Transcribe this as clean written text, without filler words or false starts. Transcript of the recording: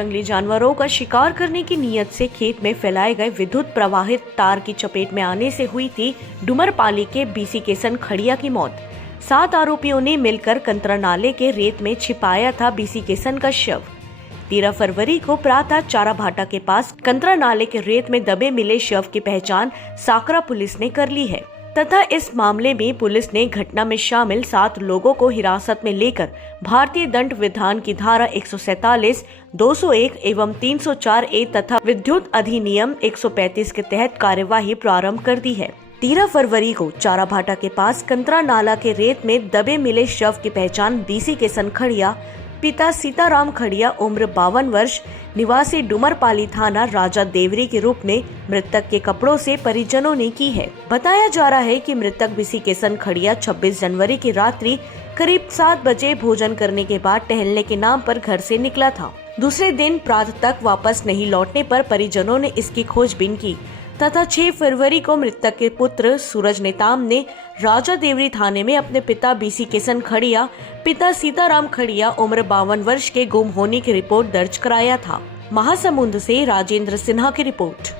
जंगली जानवरों का शिकार करने की नीयत से खेत में फैलाए गए विद्युत प्रवाहित तार की चपेट में आने से हुई थी डुमरपाली के बीसी केसन खड़िया की मौत। 7 आरोपियों ने मिलकर कंतरा नाले के रेत में छिपाया था बीसी केसन का शव। 13 फरवरी को प्रातः चारा भाटा के पास कंतरा नाले के रेत में दबे मिले शव की पहचान साकरा पुलिस ने कर ली है तथा इस मामले में पुलिस ने घटना में शामिल 7 लोगों को हिरासत में लेकर भारतीय दंड विधान की धारा 147, 201 एवं 304A तथा विद्युत अधिनियम 135 के तहत कार्यवाही प्रारंभ कर दी है। 13 फरवरी को चारा भाटा के पास कंतरा नाला के रेत में दबे मिले शव की पहचान बीसी केसन खड़िया, पिता सीताराम खड़िया, उम्र 52 वर्ष, निवासी डुमरपाली थाना राजा देवरी के रूप में मृतक के कपड़ों से परिजनों ने की है। बताया जा रहा है कि मृतक बीसी केसन खड़िया 26 जनवरी की रात्रि करीब 7 बजे भोजन करने के बाद टहलने के नाम पर घर से निकला था। दूसरे दिन प्रातः तक वापस नहीं लौटने पर परिजनों ने इसकी खोजबीन की तथा 6 फरवरी को मृतक के पुत्र सूरज नेताम ने राजा देवरी थाने में अपने पिता बीसी केसन खड़िया, पिता सीताराम खड़िया, उम्र 52 वर्ष के गुम होने की रिपोर्ट दर्ज कराया था। महासमुंद से राजेंद्र सिन्हा की रिपोर्ट।